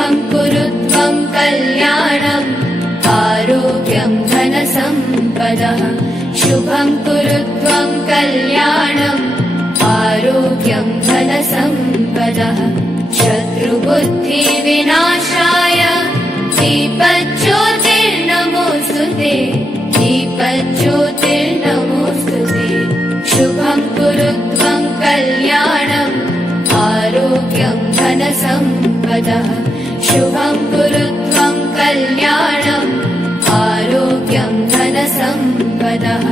शुभं कुरु त्वं कल्याणम् आरोग्यं धनसम्पदः शुभं कुरु त्वं कल्याणम् आरोग्यं धनसम्पदः शत्रुबुद्धिविनाशाय दीपज्योतिर्नमोऽस्तुते दीपज्योतिर्नमोऽस्तुते शुभं कुरु त्वं कल्याणम् आरोग्यं धनसम्पदः शुभं कुरु त्वं कल्याणम् आरोग्यं धनसम्पदः।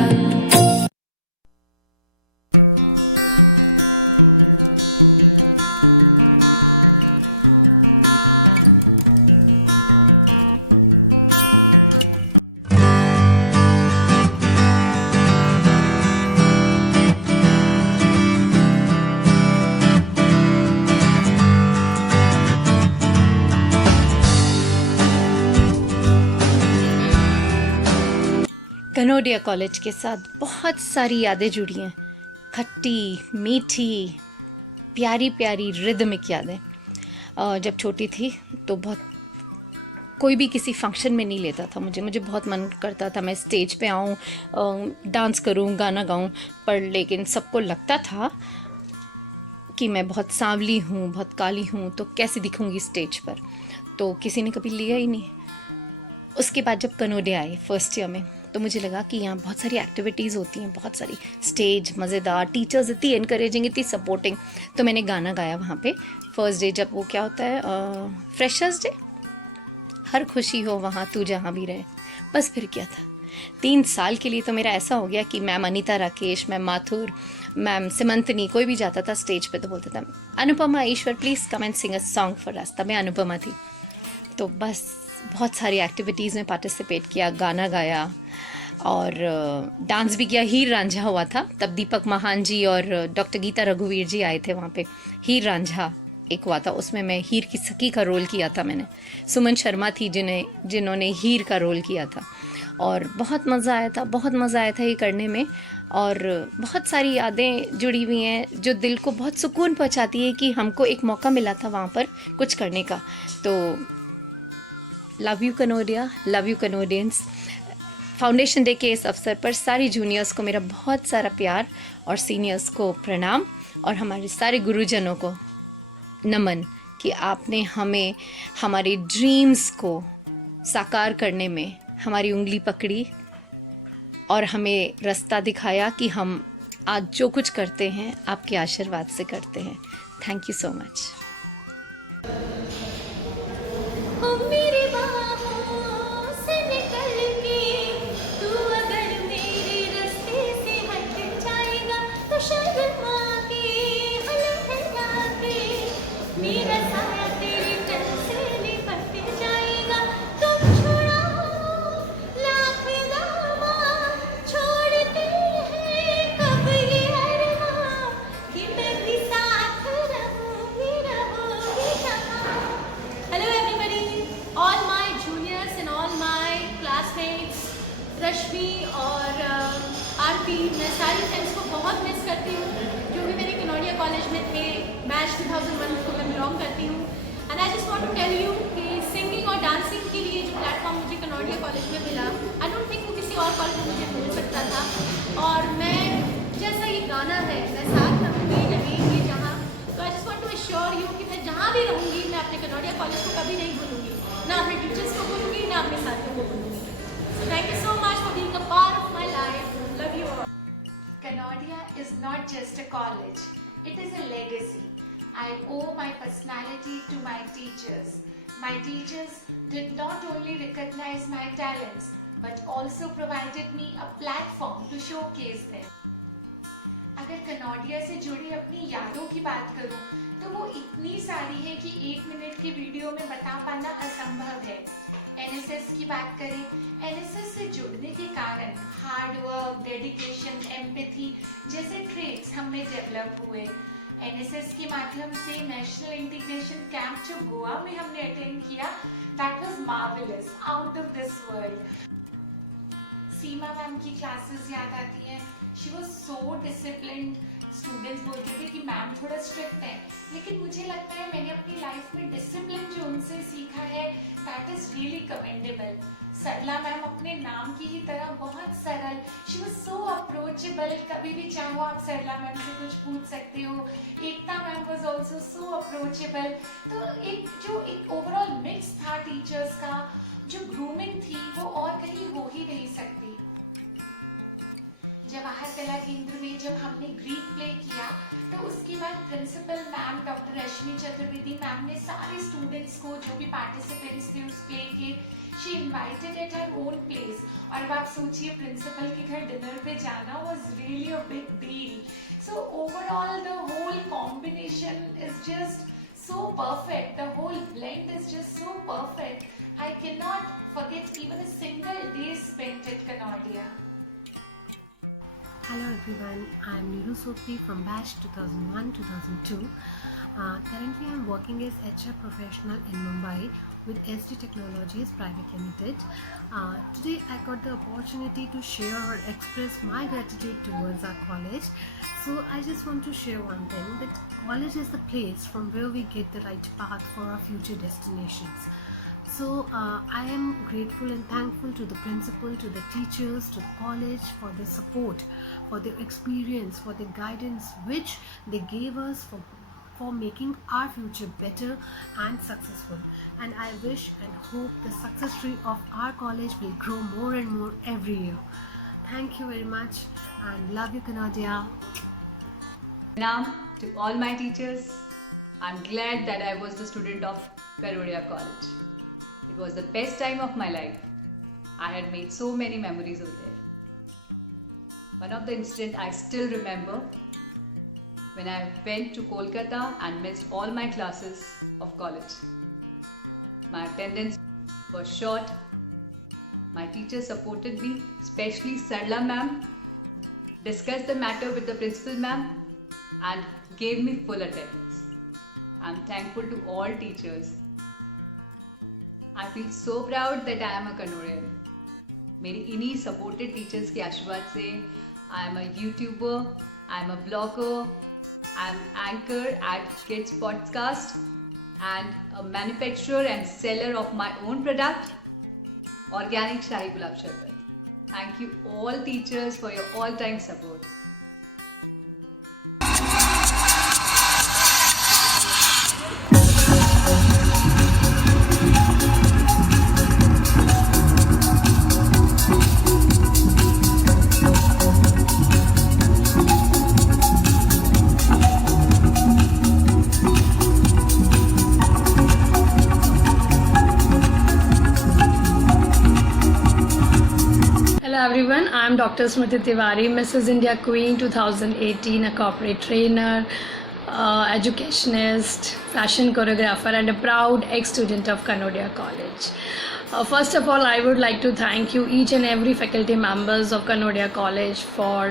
कनोडिया कॉलेज के साथ बहुत सारी यादें जुड़ी हैं, खट्टी मीठी प्यारी प्यारी रिदमिक यादें। जब छोटी थी तो बहुत कोई भी किसी फंक्शन में नहीं लेता था मुझे बहुत मन करता था मैं स्टेज पे आऊँ, डांस करूँ, गाना गाऊँ, पर लेकिन सबको लगता था कि मैं बहुत सांवली हूँ, बहुत काली हूँ, तो कैसे दिखूँगी स्टेज पर, तो किसी ने कभी लिया ही नहीं। उसके बाद जब कनोडिया आए फर्स्ट ईयर में तो मुझे लगा कि यहाँ बहुत सारी एक्टिविटीज़ होती हैं, बहुत सारी स्टेज मज़ेदार, टीचर्स इतनी इनकरेजिंग, इतनी सपोर्टिंग। तो मैंने गाना गाया वहाँ पे फर्स्ट डे, जब वो क्या होता है फ्रेशर्स डे, हर खुशी हो वहाँ तू जहाँ भी रहे। बस फिर क्या था, 3 साल के लिए तो मेरा ऐसा हो गया कि ma'am Anita Rakesh, ma'am Mathur, ma'am Simantini, कोई भी जाता था स्टेज पे तो बोलता था Anupama Ishwar please come and sing a song for us. तब मैं अनुपमा थी। तो बस बहुत सारी एक्टिविटीज़ में पार्टिसिपेट किया, गाना गाया और डांस भी किया। हीर रांझा हुआ था तब, दीपक महान जी और डॉक्टर गीता रघुवीर जी आए थे वहाँ पे। हीर रांझा एक हुआ था, उसमें मैं हीर की सखी का रोल किया था मैंने। सुमन शर्मा थी जिन्होंने हीर का रोल किया था और बहुत मज़ा आया था, बहुत मज़ा आया था ये करने में। और बहुत सारी यादें जुड़ी हुई हैं जो दिल को बहुत सुकून पहुँचाती है कि हमको एक मौका मिला था वहाँ पर कुछ करने का। तो love you Kanodia, love you Kanodians. Foundation day के इस अवसर पर सारी जूनियर्स को मेरा बहुत सारा प्यार और सीनियर्स को प्रणाम और हमारे सारे गुरुजनों को नमन कि आपने हमें हमारे ड्रीम्स को साकार करने में हमारी उंगली पकड़ी और हमें रास्ता दिखाया कि हम आज जो कुछ करते हैं आपके आशीर्वाद से करते हैं। Thank you so much. Rashmi और आरती, मैं सारी फ्रेंड्स को बहुत मिस करती हूँ जो भी मेरे कनोडिया कॉलेज में थे। बैच 2001 को मैं बिलोंग करती हूँ। And I just want to tell you कि सिंगिंग और डांसिंग के लिए जो प्लेटफॉर्म मुझे कनोडिया कॉलेज में मिला, आई डोंट थिंक वो किसी और कॉलेज में मुझे मिल सकता था। और मैं जैसा ये गाना है मैं साथ रहूँगी रहेंगी जहाँ, तो I just want to assure you कि मैं जहाँ भी रहूँगी मैं अपने कनोडिया कॉलेज को कभी नहीं भूलूँगी, ना अपने टीचर्स को भूलूँगी, ना अपने साथियों को भूलूँगी। Thank you so much for being a part of my life. Love you all. Kanodia is not just a college, it is a legacy. I owe my personality to my teachers. My teachers did not only recognize my talents, but also provided me a platform to showcase them. अगर कनोडिया से जुड़ी अपनी यादों की बात करूं, तो वो इतनी सारी है कि 1 मिनट की वीडियो में बता पाना असंभव है। एनएसएस की बात करें, एनएसएस से जुड़ने के कारण हार्ड वर्क, डेडिकेशन, एम्पैथी जैसे ट्रेट्स हम में डेवलप हुए। एनएसएस के माध्यम से नेशनल इंटीग्रेशन कैंप जो गोवा में हमने अटेंड किया, that was marvellous, out of this world. Seema ma'am की क्लासेस याद आती हैं। She was so disciplined. Students बोलते थे कि मैम थोड़ा स्ट्रिक्ट है, लेकिन मुझे लगता है मैंने अपनी लाइफ में डिसिप्लिन जो उनसे सीखा really commendable. सरला मैम अपने नाम की ही तरह बहुत सरल, शी वॉज सो अप्रोचेबल, कभी भी चाहो आप सरला मैम से कुछ पूछ सकते हो. Ekta ma'am was also so approachable. तो एक ओवरऑल मिक्स था टीचर्स का, जो ग्रूमिंग थी वो और कहीं हो ही नहीं सकती. जवाहर कला केंद्र में जब हमने ग्रीक प्ले किया तो उसके बाद प्रिंसिपल मैम डॉक्टर रश्मि चतुर्वेदी मैम ने सारे स्टूडेंट्स को, जो भी पार्टिसिपेंट्स थे उस प्ले के, she invited at her own place. और अब आप सोचिए प्रिंसिपल के घर डिनर पे जाना was really a big deal. So overall the whole combination is just so perfect, the whole blend is just so perfect. I cannot forget even a single day spent at Kanodia. Hello everyone, I am Niru Sophi from batch 2001-2002. Currently I am working as HR professional in Mumbai with SD Technologies Private Limited. Today I got the opportunity to share or express my gratitude towards our college. So I just want to share one thing, that college is the place from where we get the right path for our future destinations. So I am grateful and thankful to the principal, to the teachers, to the college for their support, for their experience, for their guidance which they gave us for making our future better and successful. And I wish and hope the success rate of our college will grow more and more every year. Thank you very much and love you, Kanodia. Pranam to all my teachers. I'm glad that I was the student of Kanodia College. It was the best time of my life. I had made so many memories over there. One of the incidents I still remember, when I went to Kolkata and missed all my classes of college. My attendance was short. My teachers supported me, especially Sarla ma'am, discussed the matter with the principal ma'am and gave me full attendance. I'm thankful to all teachers. I feel so proud that I am a Kanodian. मेरी इन्हीं supported teachers के आशीर्वाद से I am a YouTuber, I am a blogger, I am anchor at Kids Podcast and a manufacturer and seller of my own product, Organic Shahi Gulab Sharbat. Thank you all teachers for your all-time support. Hello everyone, I am Dr. Smriti Tiwari, Mrs. India Queen 2018, a corporate trainer, educationist, fashion choreographer and a proud ex-student of Kanodia College. First of all, I would like to thank you each and every faculty members of Kanodia College for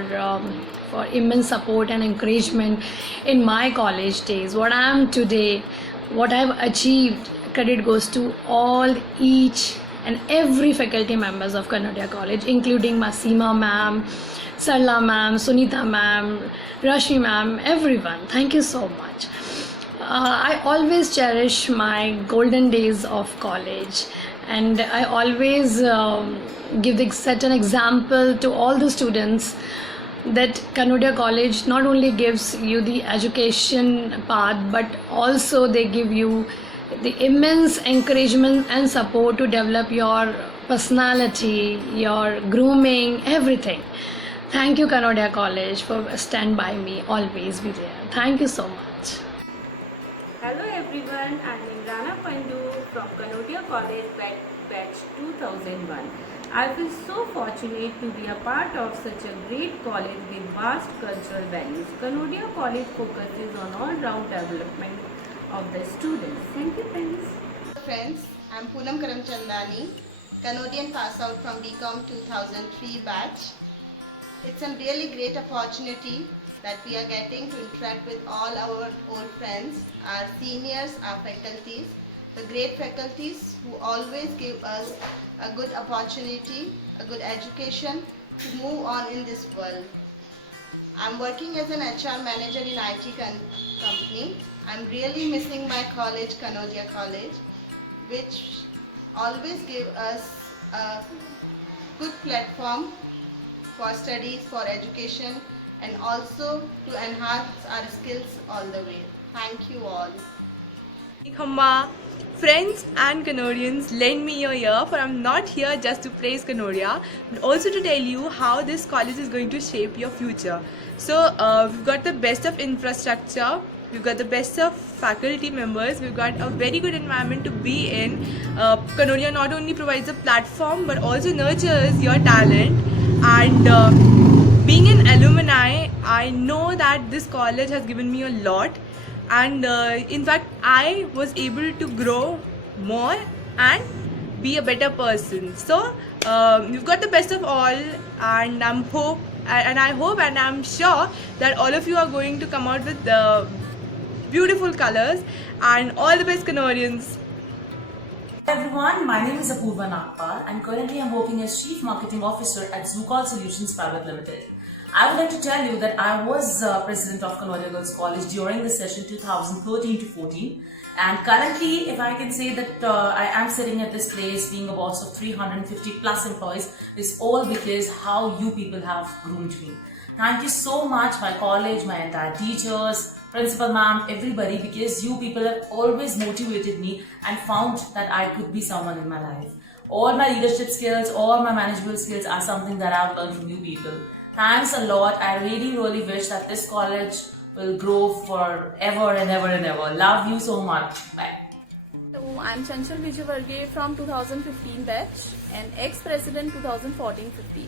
immense support and encouragement in my college days. What I am today, what I have achieved, credit goes to all, each and every faculty members of Kanodia College, including Masima ma'am, Sarla ma'am, Sunita ma'am, Rashmi ma'am, everyone. Thank you so much. I always cherish my golden days of college, and I always set an example to all the students that Kanodia College not only gives you the education path, but also they give you the immense encouragement and support to develop your personality, your grooming, everything. Thank you Kanodia College for stand by me, always be there. Thank you so much. Hello everyone, I am Imrana Pandu from Kanodia College batch 2001. I feel so fortunate to be a part of such a great college with vast cultural values. Kanodia College focuses on all-round development of the students. Thank you friends. Friends, I am Poonam Karamchandani, Canadian pass out from BCom 2003 batch. It's a really great opportunity that we are getting to interact with all our old friends, our seniors, our faculties, the great faculties who always give us a good opportunity, a good education to move on in this world. I'm working as an HR manager in IT company. I'm really missing my college, Kanodia College, which always give us a good platform for studies, for education, and also to enhance our skills all the way. Thank you all. Humma, friends and Canodians, lend me your ear, for I'm not here just to praise Canodia, but also to tell you how this college is going to shape your future. So we've got the best of infrastructure, we've got the best of faculty members, we've got a very good environment to be in. Canodia not only provides a platform but also nurtures your talent, and being an alumni, I know that this college has given me a lot. And in fact, I was able to grow more and be a better person. So you've got the best of all, and I hope and I'm sure that all of you are going to come out with beautiful colors. And all the best, Canodians. Hi everyone, my name is Apurva Nagpal and currently I'm working as Chief Marketing Officer at Zoocall Solutions Private Limited. I would like to tell you that I was President of Canodia Girls College during the session 2013 to 14, and currently, if I can say that I am sitting at this place being a boss of 350 plus employees, is all because how you people have groomed me. Thank you so much, my college, my entire teachers, principal ma'am, everybody, because you people have always motivated me and found that I could be someone in my life. All my leadership skills, all my managerial skills are something that I've learned from you people. Thanks a lot. I really wish that this college will grow forever and ever and ever. Love you so much. Bye. So I'm Chanchal Vijayvargiya from 2015 batch and ex-president 2014-15.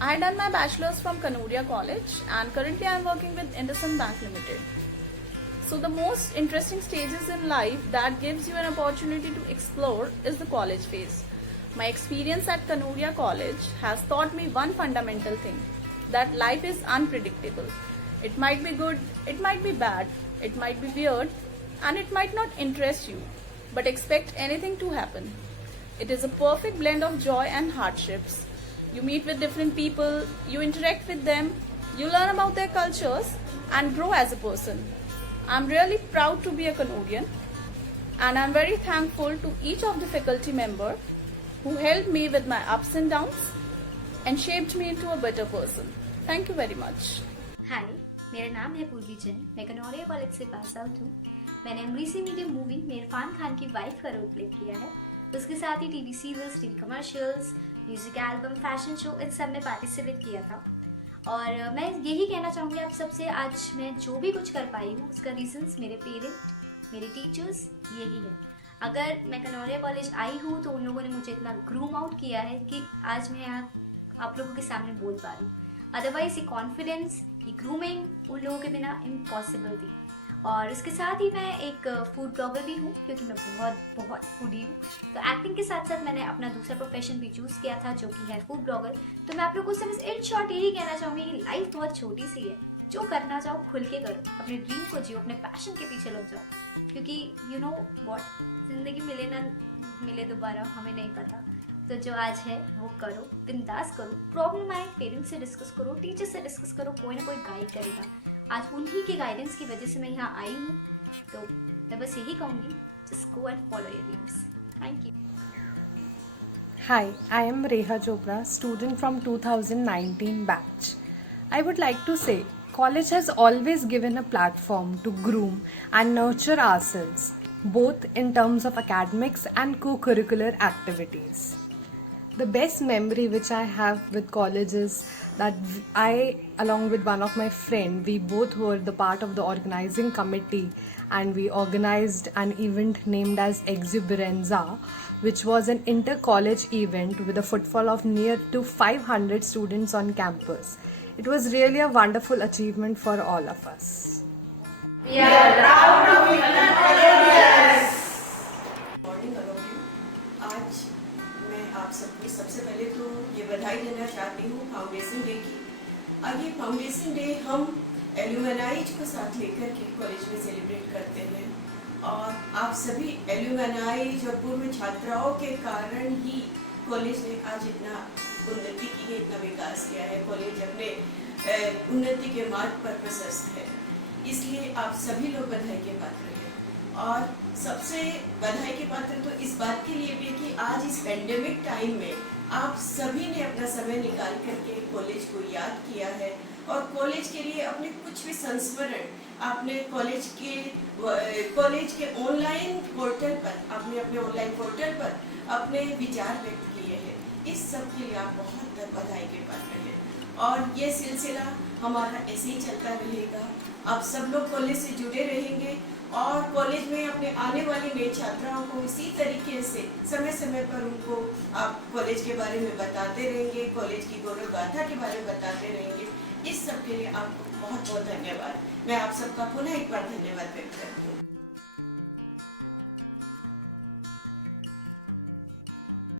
I had done my bachelor's from Kanodia College and currently I'm working with IndusInd Bank Limited. So the most interesting stages in life that gives you an opportunity to explore is the college phase. My experience at Kanodia College has taught me one fundamental thing, that life is unpredictable. It might be good, it might be bad, it might be weird, and it might not interest you, but expect anything to happen. It is a perfect blend of joy and hardships. You meet with different people, you interact with them, you learn about their cultures and grow as a person. I'm really proud to be a Canodian, and I'm very thankful to each of the faculty members who helped me with my ups and downs and shaped me into a better person. Thank you very much. हाय, मेरा नाम है पूर्वी जैन। मैं Kanodia college से pass out हूँ। मैंने अमरीसी medium movie में इरफान खान की वाइफ का रोल प्ले किया है। उसके साथ ही TV serials, TV commercials, music album, fashion show, इन सब में पार्टिसिपेट किया था। और मैं यही कहना चाहूँगी आप सबसे, आज मैं जो भी कुछ कर पाई हूँ उसका रीजंस मेरे पेरेंट, मेरे टीचर्स यही है। अगर मैं कनौडिया कॉलेज आई हूँ तो उन लोगों ने मुझे इतना ग्रूम आउट किया है कि आज मैं यहाँ आप लोगों के सामने बोल पा रही हूँ। अदरवाइज ये कॉन्फिडेंस, ये ग्रूमिंग उन लोगों के बिना इम्पॉसिबल थी। और इसके साथ ही मैं एक फूड ब्लॉगर भी हूँ, क्योंकि मैं बहुत फूडी हूँ। तो एक्टिंग के साथ साथ मैंने अपना दूसरा प्रोफेशन भी चूज़ किया था, जो कि है फूड ब्लॉगर। तो मैं आप लोगों से बस इन शॉर्ट यही कहना चाहूँगी कि लाइफ बहुत छोटी सी है। जो करना चाहो खुल के करो, अपने ड्रीम को जियो, अपने पैशन के पीछे लग जाओ, क्योंकि यू नो व्हाट, ज़िंदगी मिले ना मिले दोबारा हमें नहीं पता। तो जो आज है वो करो, बिंदास करो। प्रॉब्लम आए पेरेंट्स से डिस्कस करो, टीचर से डिस्कस करो, कोई ना कोई गाइड करेगा। आज उन्हीं के गाइडेंस की वजह से मैं यहाँ आई हूँ। तो मैं बस यही कहूँगी, just go and follow your dreams. Thank you. Hi, I am Reha Chopra, student from 2019 batch. I would like to say, college has always given a platform to groom and nurture ourselves, both in terms of academics and co-curricular activities. The best memory which I have with college is that I, along with one of my friend, we both were the part of the organizing committee, and we organized an event named as Exuberanza, which was an inter-college event with a footfall of near to 500 students on campus. It was really a wonderful achievement for all of us. We are proud to be Canadians. Morning all of you. आज मैं आप सबको सबसे पहले तो ये बधाई देना चाहती हूँ फाउंडेशन डे की। और ये फाउंडेशन डे हम एल्यूमनाई को साथ लेकर के कॉलेज में सेलिब्रेट करते हैं। और आप सभी एल्यूमनाई जो पूर्व छात्राओं के कारण ही कॉलेज ने आज इतना उन्नति की है, इतना विकास किया है। कॉलेज अपने उन्नति के मार्ग पर प्रशस्त है, इसलिए आप सभी लोग बधाई के पात्र हैं। और सबसे बधाई के पात्र तो इस बात के लिए भी कि आज इस पेंडेमिक टाइम में आप सभी ने अपना समय निकाल करके कॉलेज को याद किया है और कॉलेज के लिए अपने कुछ भी संस्मरण आपने कॉलेज के ऑनलाइन पोर्टल पर अपने विचार व्यक्त किए हैं। इस सब के लिए आप बहुत बधाई के पात्र हैं और ये सिलसिला हमारा ऐसे ही चलता रहेगा। आप सब लोग कॉलेज से जुड़े रहेंगे और कॉलेज में अपने आने वाली नई छात्राओं को इसी तरीके से समय समय पर उनको आप कॉलेज के बारे में बताते रहेंगे, कॉलेज की गौरव गाथा के बारे में बताते रहेंगे। इस सब के लिए आपको बहुत बहुत धन्यवाद। मैं आप सबका पुनः एक बार धन्यवाद व्यक्त करती हूँ।